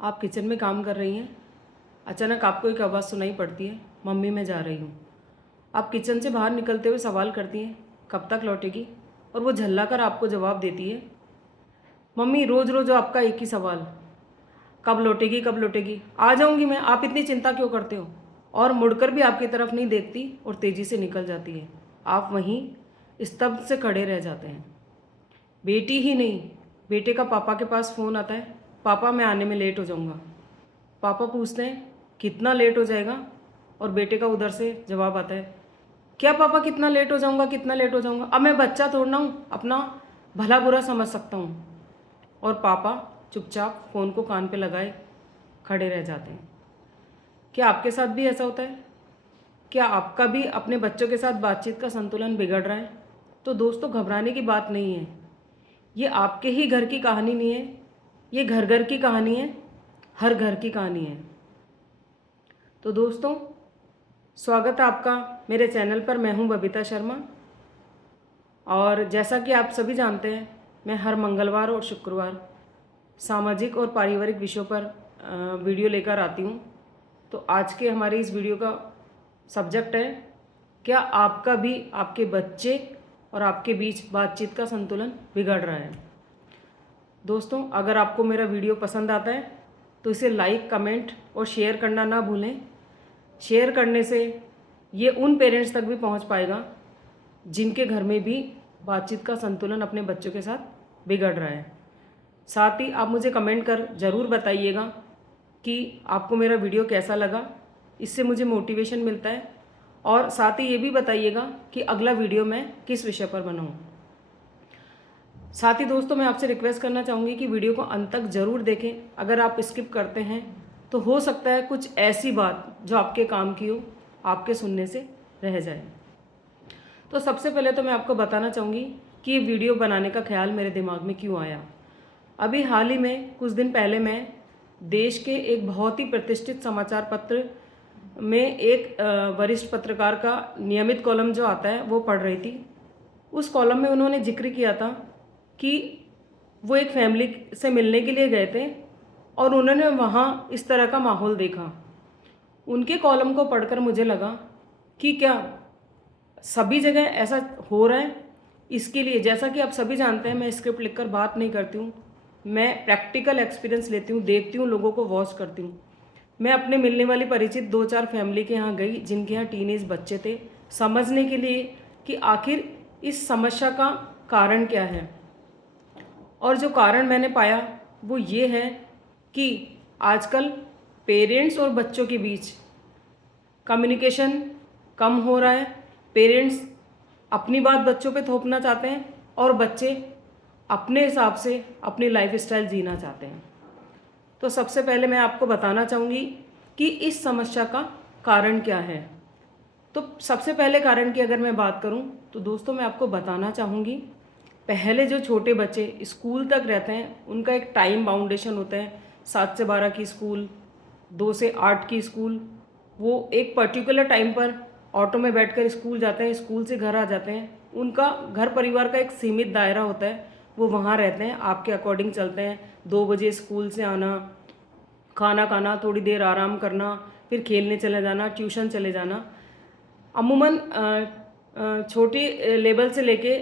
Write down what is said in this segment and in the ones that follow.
आप किचन में काम कर रही हैं, अचानक आपको एक आवाज़ सुनाई पड़ती है, मम्मी मैं जा रही हूँ। आप किचन से बाहर निकलते हुए सवाल करती हैं, कब तक लौटेगी? और वो झल्लाकर आपको जवाब देती है, मम्मी रोज़ रोज़ आपका एक ही सवाल, कब लौटेगी कब लौटेगी? आ जाऊँगी मैं, आप इतनी चिंता क्यों करते हो? और मुड़कर भी आपकी तरफ नहीं देखती और तेज़ी से निकल जाती है। आप वहीं स्तब्ध से खड़े रह जाते हैं। बेटी ही नहीं, बेटे का पापा के पास फ़ोन आता है, पापा मैं आने में लेट हो जाऊँगा। पापा पूछते हैं कितना लेट हो जाएगा? और बेटे का उधर से जवाब आता है, क्या पापा कितना लेट हो जाऊँगा, कितना लेट हो जाऊँगा? अब मैं बच्चा थोड़ा हूँ, अपना भला बुरा समझ सकता हूँ। और पापा चुपचाप फ़ोन को कान पे लगाए खड़े रह जाते हैं। क्या आपके साथ भी ऐसा होता है? क्या आपका भी अपने बच्चों के साथ बातचीत का संतुलन बिगड़ रहा है? तो दोस्तों घबराने की बात नहीं है। ये आपके ही घर की कहानी नहीं है, ये घर घर की कहानी है, हर घर की कहानी है। तो दोस्तों स्वागत है आपका मेरे चैनल पर। मैं हूं बबीता शर्मा और जैसा कि आप सभी जानते हैं, मैं हर मंगलवार और शुक्रवार सामाजिक और पारिवारिक विषयों पर वीडियो लेकर आती हूं। तो आज के हमारे इस वीडियो का सब्जेक्ट है, क्या आपका भी आपके बच्चे और आपके बीच बातचीत का संतुलन बिगड़ रहा है? दोस्तों अगर आपको मेरा वीडियो पसंद आता है तो इसे लाइक, कमेंट और शेयर करना ना भूलें। शेयर करने से ये उन पेरेंट्स तक भी पहुंच पाएगा जिनके घर में भी बातचीत का संतुलन अपने बच्चों के साथ बिगड़ रहा है। साथ ही आप मुझे कमेंट कर ज़रूर बताइएगा कि आपको मेरा वीडियो कैसा लगा, इससे मुझे मोटिवेशन मिलता है। और साथ ही ये भी बताइएगा कि अगला वीडियो मैं किस विषय पर बनाऊँ। साथ ही दोस्तों मैं आपसे रिक्वेस्ट करना चाहूँगी कि वीडियो को अंत तक ज़रूर देखें। अगर आप स्किप करते हैं तो हो सकता है कुछ ऐसी बात जो आपके काम की हो, आपके सुनने से रह जाए। तो सबसे पहले तो मैं आपको बताना चाहूँगी कि ये वीडियो बनाने का ख्याल मेरे दिमाग में क्यों आया। अभी हाल ही में कुछ दिन पहले मैं देश के एक बहुत ही प्रतिष्ठित समाचार पत्र में एक वरिष्ठ पत्रकार का नियमित कॉलम जो आता है वो पढ़ रही थी। उस कॉलम में उन्होंने जिक्र किया था कि वो एक फैमिली से मिलने के लिए गए थे और उन्होंने वहाँ इस तरह का माहौल देखा। उनके कॉलम को पढ़कर मुझे लगा कि क्या सभी जगह ऐसा हो रहा है? इसके लिए जैसा कि आप सभी जानते हैं, मैं स्क्रिप्ट लिखकर बात नहीं करती हूँ, मैं प्रैक्टिकल एक्सपीरियंस लेती हूँ, देखती हूँ, लोगों को वॉच करती हूँ। मैं अपने मिलने वाली परिचित 2-4 फैमिली के यहाँ गई जिनके यहाँ टीनेज बच्चे थे, समझने के लिए कि आखिर इस समस्या का कारण क्या है। और जो कारण मैंने पाया वो ये है कि आजकल पेरेंट्स और बच्चों के बीच कम्युनिकेशन कम हो रहा है। पेरेंट्स अपनी बात बच्चों पे थोपना चाहते हैं और बच्चे अपने हिसाब से अपनी लाइफ स्टाइल जीना चाहते हैं। तो सबसे पहले मैं आपको बताना चाहूँगी कि इस समस्या का कारण क्या है। तो सबसे पहले कारण की अगर मैं बात करूँ तो दोस्तों मैं आपको बताना चाहूँगी, पहले जो छोटे बच्चे स्कूल तक रहते हैं उनका एक टाइम बाउंडेशन होता है। 7 से 12 की स्कूल, 2 से 8 की स्कूल। वो एक पर्टिकुलर टाइम पर ऑटो में बैठकर स्कूल जाते हैं, स्कूल से घर आ जाते हैं। उनका घर परिवार का एक सीमित दायरा होता है, वो वहाँ रहते हैं, आपके अकॉर्डिंग चलते हैं। 2 बजे स्कूल से आना, खाना खाना, थोड़ी देर आराम करना, फिर खेलने चले जाना, ट्यूशन चले जाना। अमूमन छोटी लेवल से लेके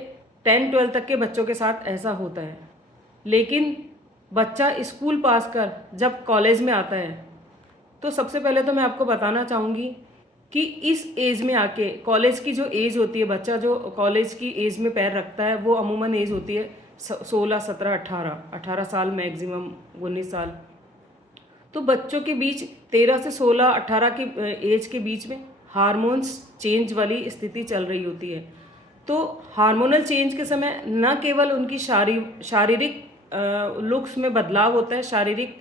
10-12 तक के बच्चों के साथ ऐसा होता है। लेकिन बच्चा स्कूल पास कर जब कॉलेज में आता है तो सबसे पहले तो मैं आपको बताना चाहूँगी कि इस एज में आके, कॉलेज की जो एज होती है, बच्चा जो कॉलेज की एज में पैर रखता है वो अमूमन एज होती है 16, 17, 18 साल, मैक्सिमम 19 साल। तो बच्चों के बीच 13 से 16, 18 की एज के बीच में हार्मोन्स चेंज वाली स्थिति चल रही होती है। तो हार्मोनल चेंज के समय न केवल उनकी शारीरिक लुक्स में बदलाव होता है, शारीरिक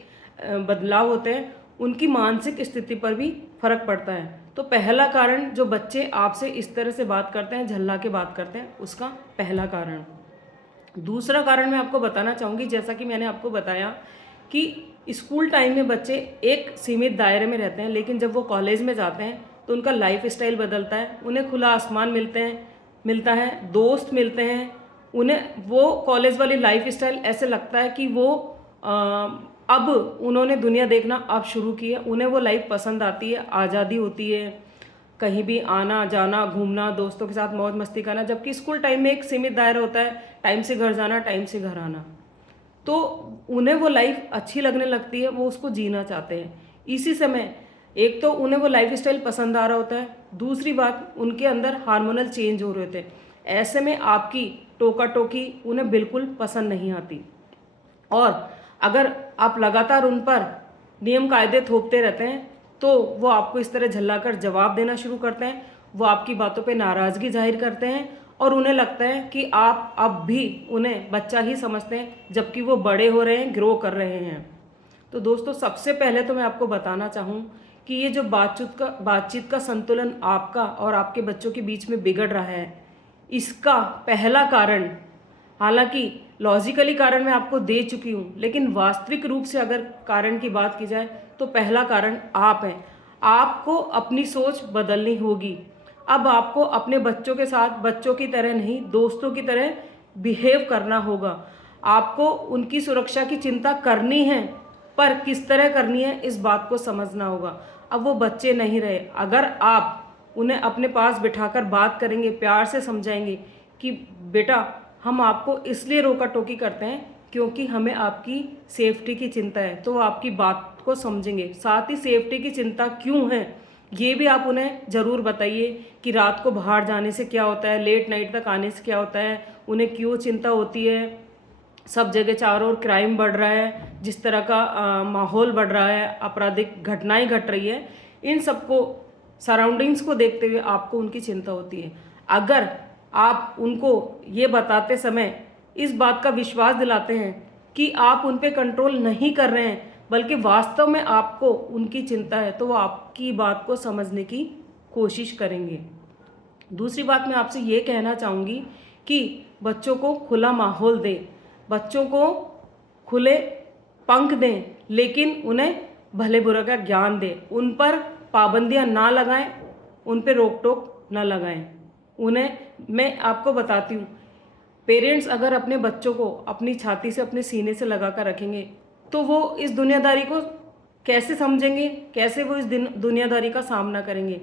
बदलाव होते हैं, उनकी मानसिक स्थिति पर भी फर्क पड़ता है। तो पहला कारण जो बच्चे आपसे इस तरह से बात करते हैं, झल्ला के बात करते हैं, उसका पहला कारण। दूसरा कारण मैं आपको बताना चाहूँगी, जैसा कि मैंने आपको बताया कि स्कूल टाइम में बच्चे एक सीमित दायरे में रहते हैं, लेकिन जब वो कॉलेज में जाते हैं तो उनका लाइफ स्टाइल बदलता है। उन्हें खुला आसमान मिलता है, दोस्त मिलते हैं। उन्हें वो कॉलेज वाली लाइफ स्टाइल ऐसे लगता है कि वो अब उन्होंने दुनिया देखना अब शुरू की है, उन्हें वो लाइफ पसंद आती है, आज़ादी होती है, कहीं भी आना जाना, घूमना, दोस्तों के साथ मौज मस्ती करना। जबकि स्कूल टाइम में एक सीमित दायरा होता है, टाइम से घर जाना, टाइम से घर आना। तो उन्हें वो लाइफ अच्छी लगने लगती है, वो उसको जीना चाहते हैं। इसी समय एक तो उन्हें वो लाइफ स्टाइल पसंद आ रहा होता है, दूसरी बात उनके अंदर हार्मोनल चेंज हो रहे होते हैं। ऐसे में आपकी टोका टोकी उन्हें बिल्कुल पसंद नहीं आती। और अगर आप लगातार उन पर नियम कायदे थोपते रहते हैं तो वो आपको इस तरह झल्लाकर जवाब देना शुरू करते हैं, वो आपकी बातों पे नाराज़गी जाहिर करते हैं और उन्हें लगता है कि आप अब भी उन्हें बच्चा ही समझते हैं, जबकि वो बड़े हो रहे हैं, ग्रो कर रहे हैं। तो दोस्तों, सबसे पहले तो मैं आपको बताना चाहूँ कि ये जो बातचीत का संतुलन आपका और आपके बच्चों के बीच में बिगड़ रहा है, इसका पहला कारण, हालांकि लॉजिकली कारण मैं आपको दे चुकी हूँ, लेकिन वास्तविक रूप से अगर कारण की बात की जाए तो पहला कारण आप हैं। आपको अपनी सोच बदलनी होगी। अब आपको अपने बच्चों के साथ बच्चों की तरह नहीं, दोस्तों की तरह बिहेव करना होगा। आपको उनकी सुरक्षा की चिंता करनी है, पर किस तरह करनी है इस बात को समझना होगा। अब वो बच्चे नहीं रहे, अगर आप उन्हें अपने पास बिठाकर बात करेंगे, प्यार से समझाएंगे कि बेटा हम आपको इसलिए रोका टोकी करते हैं क्योंकि हमें आपकी सेफ्टी की चिंता है, तो वो आपकी बात को समझेंगे। साथ ही सेफ्टी की चिंता क्यों है ये भी आप उन्हें ज़रूर बताइए कि रात को बाहर जाने से क्या होता है, लेट नाइट तक आने से क्या होता है, उन्हें क्यों चिंता होती है। सब जगह चारों ओर क्राइम बढ़ रहा है, जिस तरह का माहौल बढ़ रहा है, आपराधिक घटनाएं घट रही है, इन सबको सराउंडिंग्स को देखते हुए आपको उनकी चिंता होती है। अगर आप उनको ये बताते समय इस बात का विश्वास दिलाते हैं कि आप उन पे कंट्रोल नहीं कर रहे हैं, बल्कि वास्तव में आपको उनकी चिंता है, तो वो आपकी बात को समझने की कोशिश करेंगे। दूसरी बात मैं आपसे ये कहना चाहूँगी कि बच्चों को खुला माहौल दें, बच्चों को खुले पंख दें, लेकिन उन्हें भले बुरे का ज्ञान दें। उन पर पाबंदियां ना लगाएं, उन पर रोक टोक ना लगाएं। उन्हें मैं आपको बताती हूँ, पेरेंट्स अगर अपने बच्चों को अपनी छाती से, अपने सीने से लगा कर रखेंगे तो वो इस दुनियादारी को कैसे समझेंगे, कैसे वो इस दुनियादारी का सामना करेंगे।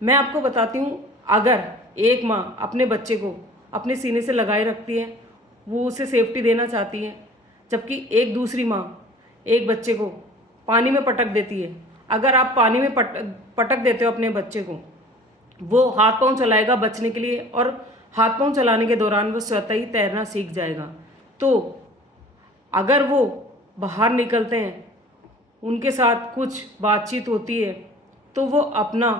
मैं आपको बताती हूँ, अगर एक माँ अपने बच्चे को अपने सीने से लगाए रखती है, वो उसे सेफ्टी देना चाहती है, जबकि एक दूसरी माँ एक बच्चे को पानी में पटक देती है। अगर आप पानी में पटक देते हो अपने बच्चे को, वो हाथ पांव चलाएगा बचने के लिए, और हाथ पांव चलाने के दौरान वो स्वतः ही तैरना सीख जाएगा। तो अगर वो बाहर निकलते हैं, उनके साथ कुछ बातचीत होती है, तो वो अपना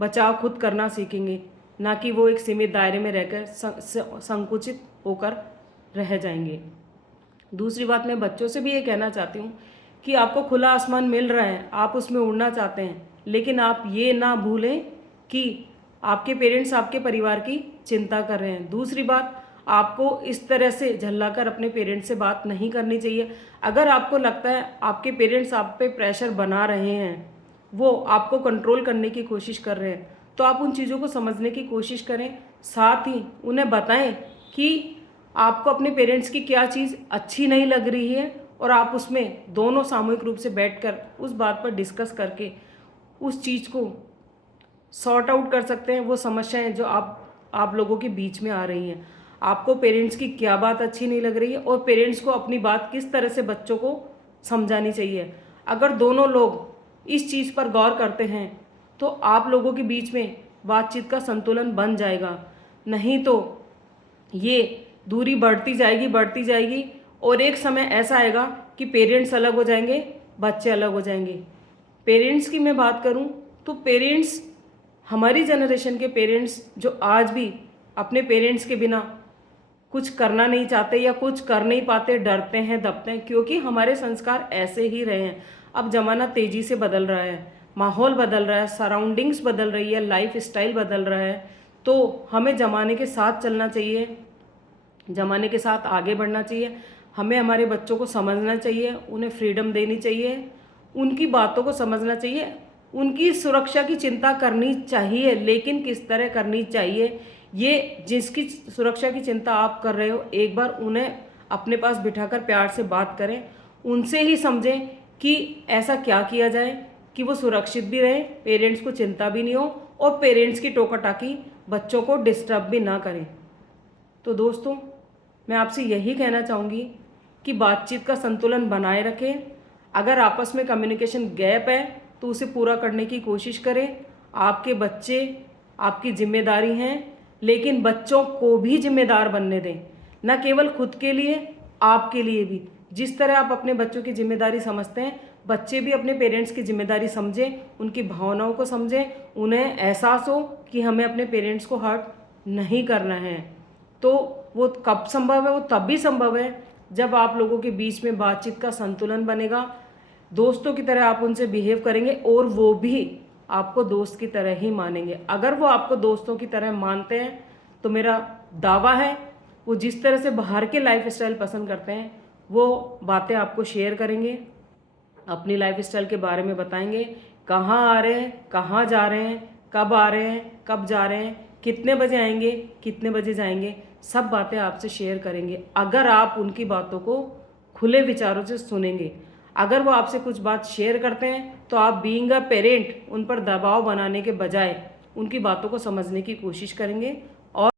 बचाव खुद करना सीखेंगे, ना कि वो एक सीमित दायरे में रहकर संकुचित होकर रह जाएंगे। दूसरी बात, मैं बच्चों से भी ये कहना चाहती हूँ कि आपको खुला आसमान मिल रहा है, आप उसमें उड़ना चाहते हैं, लेकिन आप ये ना भूलें कि आपके पेरेंट्स आपके परिवार की चिंता कर रहे हैं। दूसरी बात, आपको इस तरह से झल्लाकर अपने पेरेंट्स से बात नहीं करनी चाहिए। अगर आपको लगता है आपके पेरेंट्स आप पे प्रेशर बना रहे हैं, वो आपको कंट्रोल करने की कोशिश कर रहे हैं, तो आप उन चीज़ों को समझने की कोशिश करें। साथ ही उन्हें बताएं कि आपको अपने पेरेंट्स की क्या चीज़ अच्छी नहीं लग रही है, और आप उसमें दोनों सामूहिक रूप से बैठकर उस बात पर डिस्कस करके उस चीज़ को सॉर्ट आउट कर सकते हैं। वो समस्याएं जो आप लोगों के बीच में आ रही हैं, आपको पेरेंट्स की क्या बात अच्छी नहीं लग रही है, और पेरेंट्स को अपनी बात किस तरह से बच्चों को समझानी चाहिए। अगर दोनों लोग इस चीज़ पर गौर करते हैं तो आप लोगों के बीच में बातचीत का संतुलन बन जाएगा। नहीं तो ये दूरी बढ़ती जाएगी, और एक समय ऐसा आएगा कि पेरेंट्स अलग हो जाएंगे, बच्चे अलग हो जाएंगे। पेरेंट्स की मैं बात करूं तो पेरेंट्स, हमारी जनरेशन के पेरेंट्स जो आज भी अपने पेरेंट्स के बिना कुछ करना नहीं चाहते या कुछ कर नहीं पाते, डरते हैं, दबते हैं, क्योंकि हमारे संस्कार ऐसे ही रहे हैं। अब ज़माना तेज़ी से बदल रहा है, माहौल बदल रहा है, सराउंडिंग्स बदल रही है, लाइफ स्टाइल बदल रहा है, तो हमें ज़माने के साथ चलना चाहिए, ज़माने के साथ आगे बढ़ना चाहिए। हमें हमारे बच्चों को समझना चाहिए, उन्हें फ्रीडम देनी चाहिए, उनकी बातों को समझना चाहिए, उनकी सुरक्षा की चिंता करनी चाहिए, लेकिन किस तरह करनी चाहिए, ये जिसकी सुरक्षा की चिंता आप कर रहे हो, एक बार उन्हें अपने पास बिठाकर प्यार से बात करें, उनसे ही समझें कि ऐसा क्या किया जाए कि वो सुरक्षित भी रहे, पेरेंट्स को चिंता भी नहीं हो और पेरेंट्स की टोका-टाकी बच्चों को डिस्टर्ब भी ना करें। तो दोस्तों, मैं आपसे यही कहना चाहूँगी कि बातचीत का संतुलन बनाए रखें। अगर आपस में कम्युनिकेशन गैप है तो उसे पूरा करने की कोशिश करें। आपके बच्चे आपकी जिम्मेदारी हैं, लेकिन बच्चों को भी जिम्मेदार बनने दें, न केवल खुद के लिए, आपके लिए भी। जिस तरह आप अपने बच्चों की जिम्मेदारी समझते हैं, बच्चे भी अपने पेरेंट्स की जिम्मेदारी समझें, उनकी भावनाओं को समझें, उन्हें एहसास हो कि हमें अपने पेरेंट्स को हर्ट नहीं करना है। तो वो कब संभव है? वो तब भी संभव है जब आप लोगों के बीच में बातचीत का संतुलन बनेगा, दोस्तों की तरह आप उनसे बिहेव करेंगे और वो भी आपको दोस्त की तरह ही मानेंगे। अगर वो आपको दोस्तों की तरह मानते हैं तो मेरा दावा है वो जिस तरह से बाहर के लाइफ स्टाइल पसंद करते हैं वो बातें आपको शेयर करेंगे, अपनी लाइफ स्टाइल के बारे में बताएंगे, कहाँ आ रहे हैं, कहाँ जा रहे हैं, कब आ रहे हैं, कब जा रहे हैं, कितने बजे आएंगे, कितने बजे जाएंगे, सब बातें आपसे शेयर करेंगे अगर आप उनकी बातों को खुले विचारों से सुनेंगे। अगर वो आपसे कुछ बात शेयर करते हैं तो आप बीइंग अ पेरेंट उन पर दबाव बनाने के बजाय उनकी बातों को समझने की कोशिश करेंगे और